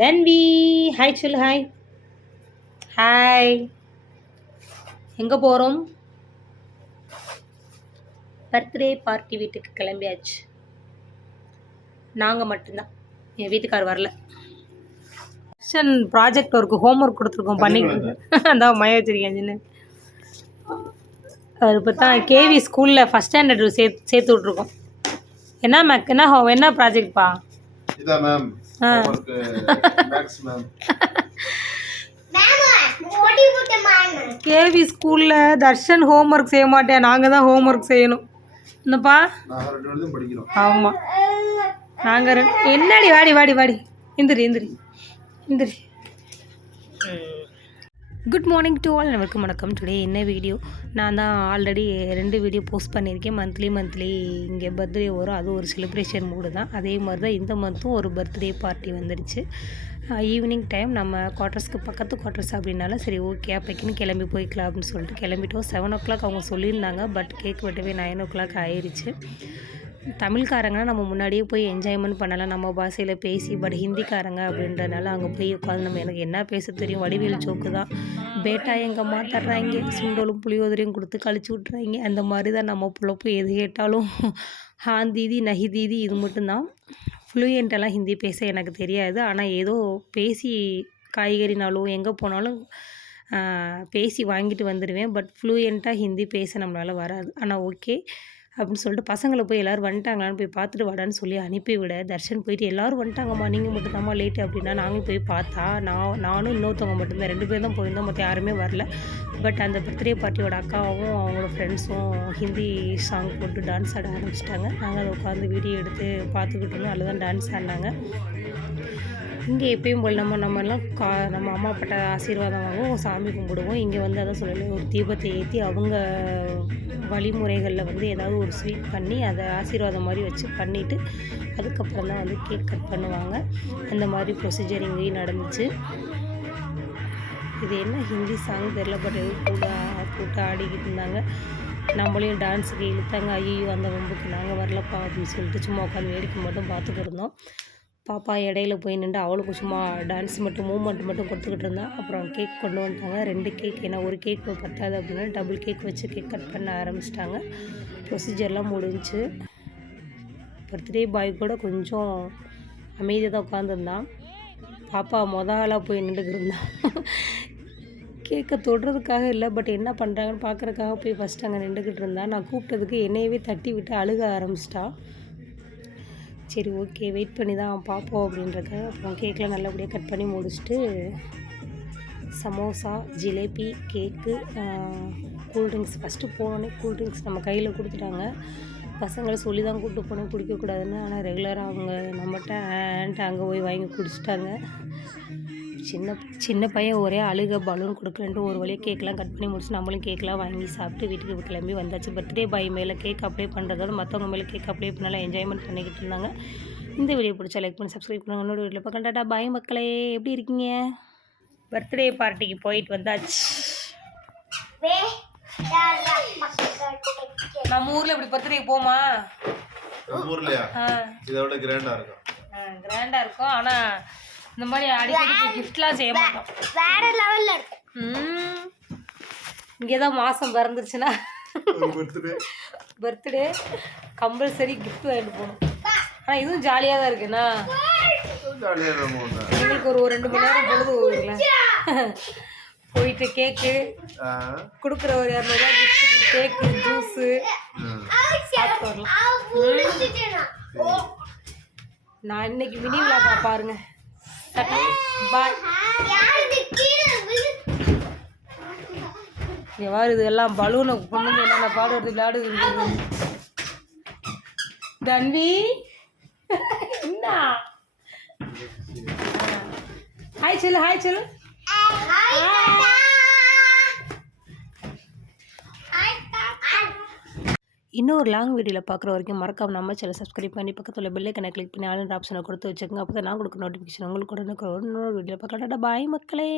தன்வி hi சொல்லு. Hi hi. எங்கே போகிறோம்? பர்த்டே பார்ட்டி வீட்டுக்கு கிளம்பியாச்சு. நாங்கள் மட்டும்தான், என் வீட்டுக்கார் வரல. கிச்சன் ப்ராஜெக்ட் ஒர்க்கு ஹோம்ஒர்க் கொடுத்துருக்கோம், பண்ணிக்கிட்டு அந்த மய வச்சிருக்கேன். அது இப்போ தான் கேவி ஸ்கூலில் ஃபஸ்ட் ஸ்டாண்டர்ட் சேர்த்து விட்ருக்கோம். என்ன ப்ராஜெக்ட்பா? கேவி ஸ்கூலில் தர்ஷன் ஹோம்ஒர்க் செய்ய மாட்டேன், நாங்கள் தான் ஹோம்ஒர்க் செய்யணும். என்னப்பா? ஆமாம், நாங்கள் என்னடி வாடி வாடி வாடி இந்திரி இந்திரி இந்திரி. குட் மார்னிங் டு ஆல், நமக்கு வணக்கம். டுடே என்ன வீடியோ? நான் தான் ஆல்ரெடி 2 வீடியோ போஸ்ட் பண்ணியிருக்கேன். மந்த்லி இங்கே பர்த்டே வரும், அது ஒரு செலிப்ரேஷன் மூடு தான். அதே மாதிரி தான் இந்த மந்த்தும் ஒரு பர்த்டே பார்ட்டி வந்துடுச்சு. ஈவினிங் டைம் நம்ம குவார்ட்டர்ஸ்க்கு பக்கத்து குவார்ட்டர்ஸ் அப்படின்னால சரி ஓகே அப்போக்கின்னு கிளம்பி போய்க்கலாம் அப்படின்னு சொல்லிட்டு கிளம்பிட்டோம். 7 o'clock அவங்க சொல்லியிருந்தாங்க, பட் கேக் வெட்டவே 9 o'clock ஆயிடுச்சு. தமிழ்காரங்கன்னா நம்ம முன்னாடியே போய் என்ஜாய்மெண்ட் பண்ணலாம் நம்ம பாஷையில் பேசி. பட் ஹிந்திக்காரங்க அப்படின்றனால அங்கே போய் உட்காந்து நம்ம எனக்கு என்ன பேச தெரியும், வடிவேல் சோக்கு தான். பேட்டா எங்கே மாத்தடுறாங்க, சுண்டலும் புளியோதரையும் கொடுத்து கழிச்சு விட்றாங்க. அந்த மாதிரி தான் நம்ம பிள்ளப்பு எது கேட்டாலும் ஹான் தீதி நஹி தீதி இது மட்டும்தான். ஃப்ளூயண்ட்டெல்லாம் ஹிந்தி பேச எனக்கு தெரியாது, ஆனால் ஏதோ பேசி காய்கறினாலும் எங்கே போனாலும் பேசி வாங்கிட்டு வந்துடுவேன். பட் ஃப்ளூயண்ட்டாக ஹிந்தி பேச நம்மளால் வராது. ஆனால் ஓகே அப்படின்னு சொல்லிட்டு பசங்களை போய் எல்லோரும் வந்துட்டாங்களான்னு போய் பார்த்துட்டு வாடான்னு சொல்லி அனுப்பிவிட. தர்ஷன் போயிட்டு எல்லோரும் வந்துட்டாங்கம்மா, நீங்கள் மட்டும் தான்மா லேட்டு அப்படின்னா நாங்களும் போய் பார்த்தா நானும் இன்னொருத்தவங்க மட்டும்தான் 2 பேர் தான் போயிருந்தோம், மற்ற யாருமே வரல. பட் அந்த பர்த்டே பார்ட்டியோட அக்காவும் அவங்களோட ஃப்ரெண்ட்ஸும் ஹிந்தி சாங் போட்டு டான்ஸ் ஆட ஆரம்பிச்சிட்டாங்க. நாங்கள் அதை உட்காந்து வீடியோ எடுத்து பார்த்துக்கிட்டு இருந்தோம். அதில் தான் டான்ஸ் ஆடினாங்க. இங்கே எப்பயும் போல் நம்மலாம் நம்ம அம்மா அப்பாட்ட ஆசீர்வாதம் வாங்குவோம், சாமி கும்பிடுவோம். இங்கே வந்து அதான் சொல்லலை, ஒரு தீபத்தை ஏற்றி அவங்க வழிமுறைகளில் வந்து ஏதாவது ஒரு ஸ்வீட் பண்ணி அதை ஆசீர்வாதம் மாதிரி வச்சு பண்ணிவிட்டு அதுக்கப்புறம் தான் வந்து கேக் கட் பண்ணுவாங்க. அந்த மாதிரி ப்ரொசீஜர் இங்கேயும் நடந்துச்சு. இது என்ன ஹிந்தி சாங் தெரில, பட் போட்டு ஆடிக்கிட்டு இருந்தாங்க. நம்மளையும் டான்ஸுக்கு இழுத்தாங்க. ஐயோ அந்த வம்புக்கு நாங்கள் வரலப்பா அப்படின்னு சொல்லிட்டு சும்மா உட்காந்து வேடிக்கை மட்டும் பார்த்துக்கிட்டு இருந்தோம். பாப்பா இடையில போய் நின்று அவளுக்கு சும்மா டான்ஸ் மட்டும் மூமெண்ட் மட்டும் கொடுத்துக்கிட்டு இருந்தான். அப்புறம் கேக் கொண்டு வந்துட்டாங்க, 2 கேக். ஏன்னா ஒரு கேக் பத்தாது அப்படின்னா டபுள் கேக் வச்சு கேக் கட் பண்ண ஆரம்பிச்சிட்டாங்க. ப்ரொசீஜர்லாம் முடிஞ்சிச்சு. பர்த்டே பாய் கூட கொஞ்சம் அமைதியாக தான் உட்காந்துருந்தான். பாப்பா ஆளாக போய் நின்றுக்கிட்டு இருந்தான். கேக்கை தொடுறதுக்காக இல்லை, பட் என்ன பண்ணுறாங்கன்னு பார்க்குறதுக்காக போய் ஃபஸ்ட்டு அங்கே நின்றுக்கிட்டு இருந்தான். நான் கூப்பிட்டதுக்கு என்னையவே தட்டி விட்டு அழுக ஆரம்பிச்சிட்டான். சரி ஓகே வெயிட் பண்ணி தான் பார்ப்போம் அப்படின்றக்க. அப்புறம் கேக்கெலாம் நல்லபடியாக கட் பண்ணி முடிச்சுட்டு சமோசா, ஜிலேபி, கேக்கு, கூல்ட்ரிங்க்ஸ். ஃபஸ்ட்டு போனோடனே கூல்ட்ரிங்க்ஸ் நம்ம கையில் கொடுத்துட்டாங்க. பசங்களை சொல்லி தான் கூப்பிட்டு போனேன் குடிக்கக்கூடாதுன்னு. ஆனால் ரெகுலராக அவங்க நம்மகிட்ட அங்கே போய் வாங்கி குடிச்சிட்டாங்க. சின்ன பையன் ஒரே அழுக, பலூன் கொடுக்கலன்ட்டு ஒரு வழியாக கேக்கெலாம் கட் பண்ணி முடிச்சு நம்மளும் கேக்கெலாம் வாங்கி சாப்பிட்டு வீட்டுக்கு கிளம்பி வந்தாச்சு. பர்த்டே பாய் மேலே கேக் அப்ளை பண்ணுறதோட மற்றவங்க மேலே கேக் அப்ளை பண்ணாலும் என்ஜாய்மெண்ட் பண்ணிக்கிட்டு இருந்தாங்க. இந்த வீடியோ பிடிச்சா லைக் பண்ணி சப்ஸ்கிரைப் பண்ணுங்கள். இன்னொரு வீடியோவில் பார்க்கண்டாட்டா. பாய் மக்களே, எப்படி இருக்கீங்க? பர்த்டே பார்ட்டிக்கு போயிட்டு வந்தாச்சு. நம்ம ஊரில் இப்படி பர்த்டே போமா? இதோட கிராண்டாக இருக்கும். ஆனால் இந்த மாதிரி அடிக்கடி கிஃப்ட்லாம் செய்ய மாட்டோம். வேற லெவலில் இருக்கும். இங்கே தான் மாதம் பிறந்துருச்சுன்னா பர்த்டே கம்பல்சரி கிஃப்ட் வாங்கிட்டு போகணும். ஆனால் இதுவும் ஜாலியாக தான் இருக்குண்ணா. எங்களுக்கு ஒரு 2 மணி நேரம் பொழுது போகுதுங்களா போயிட்டு கேக்கு கொடுக்குற ஒரு 200 ரூபா கிஃப்ட், கேக்கு, ஜூஸு சாப்பிட்டு வரலாம். நான் இன்னைக்கு மினி விழா பாருங்க. எவ்வாறு இதெல்லாம் பலூனை கொண்டு வந்து என்னென்ன பாடுறது விளையாடுது. தன்வி என்ன ஹாய் சொல்லு, ஹாய் சொல்லு. இன்னொரு லாங் வீடியோவில் பார்க்குற வரைக்கும் மறக்காம நம்ம சேனல் சப்ஸ்கிரைப் பண்ணி பக்கத்தில் பெல் ஐக்கனை கிளிக் பண்ணி ஆல் ஆப்ஷனை கொடுத்து வச்சுக்கோங்க. அப்போ தான் நான் கொடுக்குற நோட்டிஃபிகேஷன் உங்களுக்கு உடனே இன்னொரு வீடியோவில் பார்க்கலாம்டா. பாய் மக்களே.